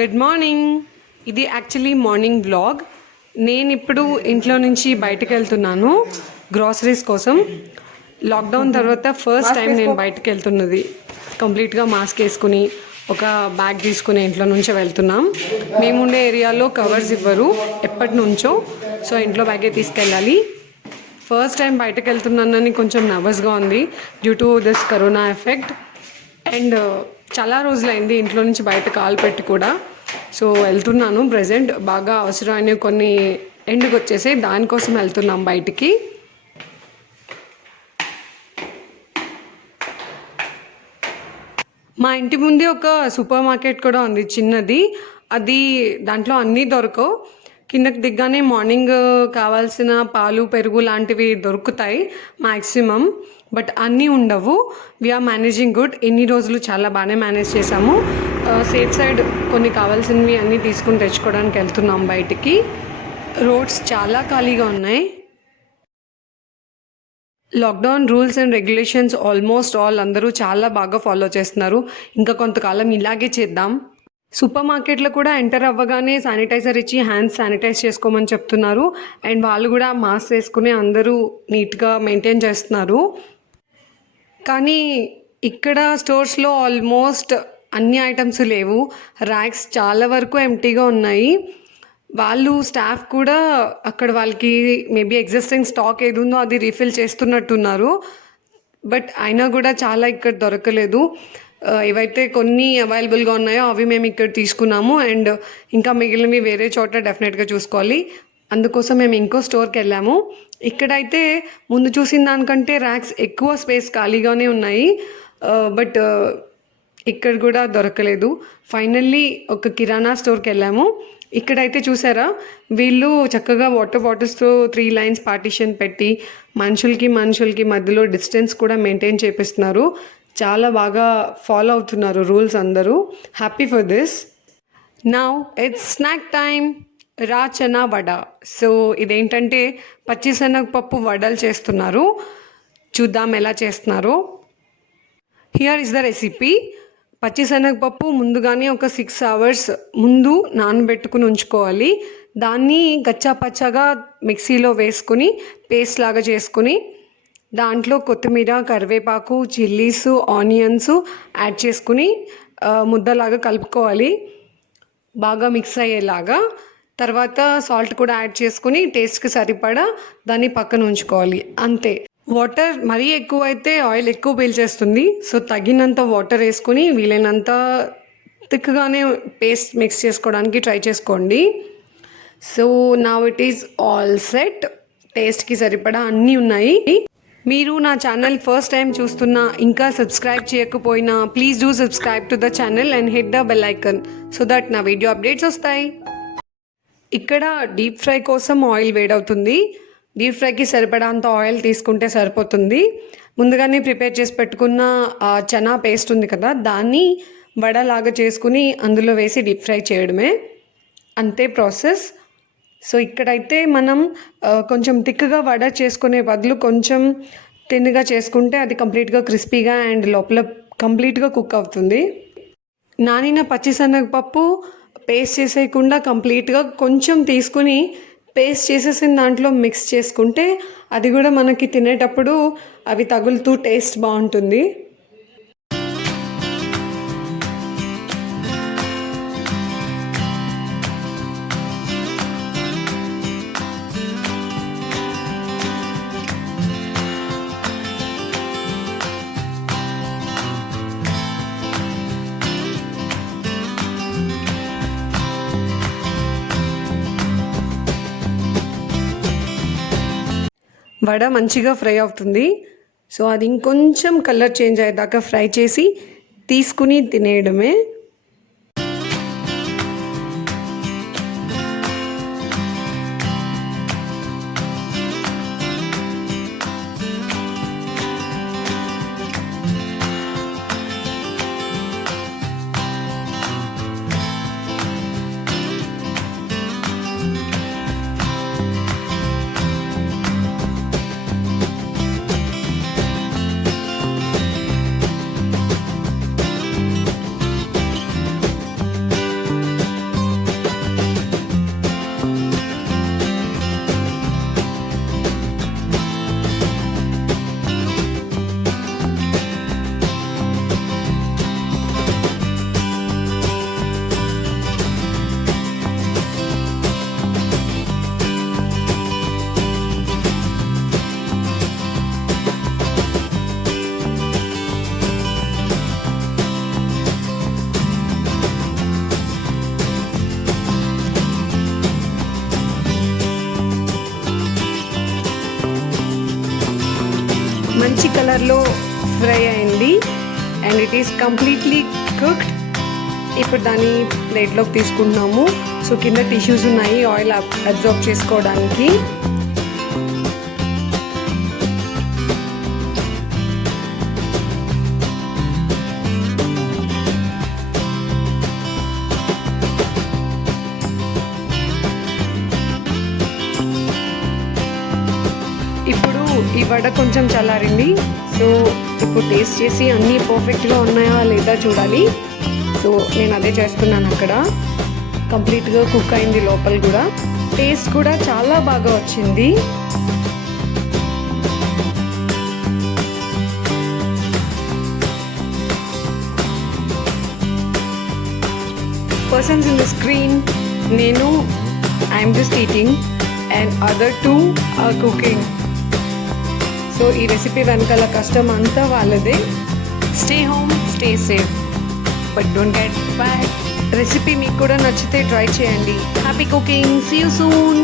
Good morning. ఇది actually morning vlog. నేను ఇప్పుడు ఇంట్లో నుంచి బయటకు వెళ్తున్నాను గ్రాసరీస్ కోసం. లాక్డౌన్ తర్వాత ఫస్ట్ టైం నేను బయటకు వెళ్తున్నది. కంప్లీట్గా మాస్క్ వేసుకుని ఒక బ్యాగ్ తీసుకుని ఇంట్లో నుంచే వెళ్తున్నాం. మేముండే ఏరియాలో కవర్స్ ఇవ్వరు ఎప్పటి నుంచో, సో ఇంట్లో బ్యాగే తీసుకెళ్ళాలి. ఫస్ట్ టైం బయటకు వెళ్తున్నానని కొంచెం నర్వస్గా ఉంది due to this corona effect. And చాలా రోజులైంది ఇంట్లో నుంచి బయట కాలు పెట్టి కూడా. సో వెళ్తున్నాను. ప్రజెంట్ బాగా అవసరమైన కొన్ని ఎండ్కి వచ్చేసి దానికోసం వెళ్తున్నాం బయటికి. మా ఇంటి ముందే ఒక సూపర్ మార్కెట్ కూడా ఉంది చిన్నది. అది దాంట్లో అన్నీ దొరకవు. కిందకి దిగ్గానే మార్నింగ్ కావాల్సిన పాలు పెరుగు లాంటివి దొరుకుతాయి మ్యాక్సిమం, బట్ అన్నీ ఉండవు. We're managing good. ఎన్ని రోజులు చాలా బాగానే మేనేజ్ చేసాము. సేఫ్ సైడ్ కొన్ని కావాల్సినవి అన్నీ తీసుకుని తెచ్చుకోవడానికి వెళ్తున్నాం బయటికి. రోడ్స్ చాలా ఖాళీగా ఉన్నాయి. Lockdown rules and regulations almost all అందరూ చాలా బాగా ఫాలో చేస్తున్నారు. ఇంకా కొంతకాలం ఇలాగే చేద్దాం. సూపర్ మార్కెట్లో కూడా ఎంటర్ అవ్వగానే శానిటైజర్ ఇచ్చి హ్యాండ్స్ శానిటైజ్ చేసుకోమని చెప్తున్నారు. అండ్ వాళ్ళు కూడా మాస్క్ వేసుకుని అందరూ నీట్గా మెయింటైన్ చేస్తున్నారు. కానీ ఇక్కడ స్టోర్స్లో ఆల్మోస్ట్ అన్ని ఐటమ్స్ లేవు. ర్యాక్స్ చాలా వరకు ఎంటీగా ఉన్నాయి. వాళ్ళు స్టాఫ్ కూడా అక్కడ వాళ్ళకి మేబీ ఎగ్జిస్టింగ్ స్టాక్ ఏది ఉందో అది రీఫిల్ చేస్తున్నట్టున్నారు. బట్ అయినా కూడా చాలా ఇక్కడ దొరకలేదు. ఏవైతే కొన్ని అవైలబుల్గా ఉన్నాయో అవి మేము ఇక్కడ తీసుకున్నాము. అండ్ ఇంకా మిగిలినవి వేరే చోట డెఫినెట్గా చూసుకోవాలి. అందుకోసం మేము ఇంకో స్టోర్కి వెళ్ళాము. ఇక్కడైతే ముందు చూసిన దానికంటే ర్యాక్స్ ఎక్కువ స్పేస్ ఖాళీగానే ఉన్నాయి. బట్ ఇక్కడ కూడా దొరకలేదు. ఫైనల్లీ ఒక కిరాణా స్టోర్కి వెళ్ళాము. ఇక్కడైతే చూసారా, వీళ్ళు చక్కగా వాటర్ బాటిల్స్తో 3 లైన్స్ పార్టీషన్ పెట్టి మనుషులకి మధ్యలో డిస్టెన్స్ కూడా మెయింటైన్ చేపిస్తున్నారు. చాలా బాగా ఫాలో అవుతున్నారు రూల్స్ అందరూ. Happy for this. Now it's snack time. Chana vada. So ఇదేంటంటే పచ్చిశనగపప్పు వడలు చేస్తున్నారు. చూద్దాం ఎలా చేస్తున్నారో. Here is the recipe. పచ్చిశనగపప్పు ముందుగానే ఒక 6 hours ముందు నానబెట్టుకుని ఉంచుకోవాలి. దాన్ని గచ్చా పచ్చగా మిక్సీలో వేసుకుని పేస్ట్ లాగా చేసుకుని దాంట్లో కొత్తిమీర, కరివేపాకు, చిల్లీస్, ఆనియన్స్ యాడ్ చేసుకుని ముద్దలాగా కలుపుకోవాలి బాగా మిక్స్ అయ్యేలాగా. తర్వాత సాల్ట్ కూడా యాడ్ చేసుకుని టేస్ట్కి సరిపడా దాన్ని పక్కన ఉంచుకోవాలి. అంతే. వాటర్ మరీ ఎక్కువ అయితే ఆయిల్ ఎక్కువ పీల్చేస్తుంది. సో తగినంత వాటర్ వేసుకుని వీలైనంత థిక్గానే పేస్ట్ మిక్స్ చేసుకోవడానికి ట్రై చేసుకోండి. So now it is all set. టేస్ట్కి సరిపడా అన్నీ ఉన్నాయి. మీరు నా ఛానల్ ఫస్ట్ టైం చూస్తున్నా, ఇంకా సబ్స్క్రైబ్ చేయకపోయినా please do subscribe to the channel and hit the bell icon so that నా వీడియో అప్డేట్స్ వస్తాయి. ఇక్కడ డీప్ ఫ్రై కోసం ఆయిల్ వేడవుతుంది. డీప్ ఫ్రైకి సరిపడాంత ఆయిల్ తీసుకుంటే సరిపోతుంది. ముందుగానే ప్రిపేర్ చేసి పెట్టుకున్న చనా పేస్ట్ ఉంది కదా, దాన్ని వడలాగా చేసుకుని అందులో వేసి డీప్ ఫ్రై చేయడమే. అంతే ప్రాసెస్. సో ఇక్కడైతే మనం కొంచెం థిక్గా వడ చేసుకునే బదులు కొంచెం తిన్నుగా చేసుకుంటే అది కంప్లీట్గా క్రిస్పీగా అండ్ లోపల కంప్లీట్గా కుక్ అవుతుంది. నానిన పచ్చిశనగపప్పు పేస్ట్ చేసేయకుండా కంప్లీట్గా కొంచెం తీసుకుని పేస్ట్ చేసేసిన దాంట్లో మిక్స్ చేసుకుంటే అది కూడా మనకి తినేటప్పుడు అవి తగులుతూ టేస్ట్ బాగుంటుంది. వడ మంచిగా ఫ్రై అవుతుంది. సో అది ఇంకొంచెం కలర్ చేంజ్ అయ్యేదాకా ఫ్రై చేసి తీసుకుని తినేయడమే. కలర్లో ఫ్రై అయింది and it is completely cooked. ఇప్పుడు దాన్ని ప్లేట్లోకి తీసుకుంటున్నాము. సో కింద టిష్యూస్ ఉన్నాయి ఆయిల్ అబ్జర్వ్ చేసుకోవడానికి. ఇప్పుడు ఈ వడ కొంచెం చల్లారింది. సో ఇప్పుడు టేస్ట్ చేసి అన్నీ పర్ఫెక్ట్గా ఉన్నాయా లేదా చూడాలి. సో నేను అదే చేస్తున్నాను. అక్కడ కంప్లీట్గా కుక్ అయింది లోపల కూడా. టేస్ట్ కూడా చాలా బాగా వచ్చింది. పర్సన్స్ ఇన్ ద స్క్రీన్, నేను I'm just eating and other two are cooking. So ఈ రెసిపీ వెనకాల కష్టం అంతా వాళ్ళదే. Stay home, stay safe, but don't get bad. Recipe మీకు కూడా నచ్చితే ట్రై చేయండి. Happy cooking, see you soon.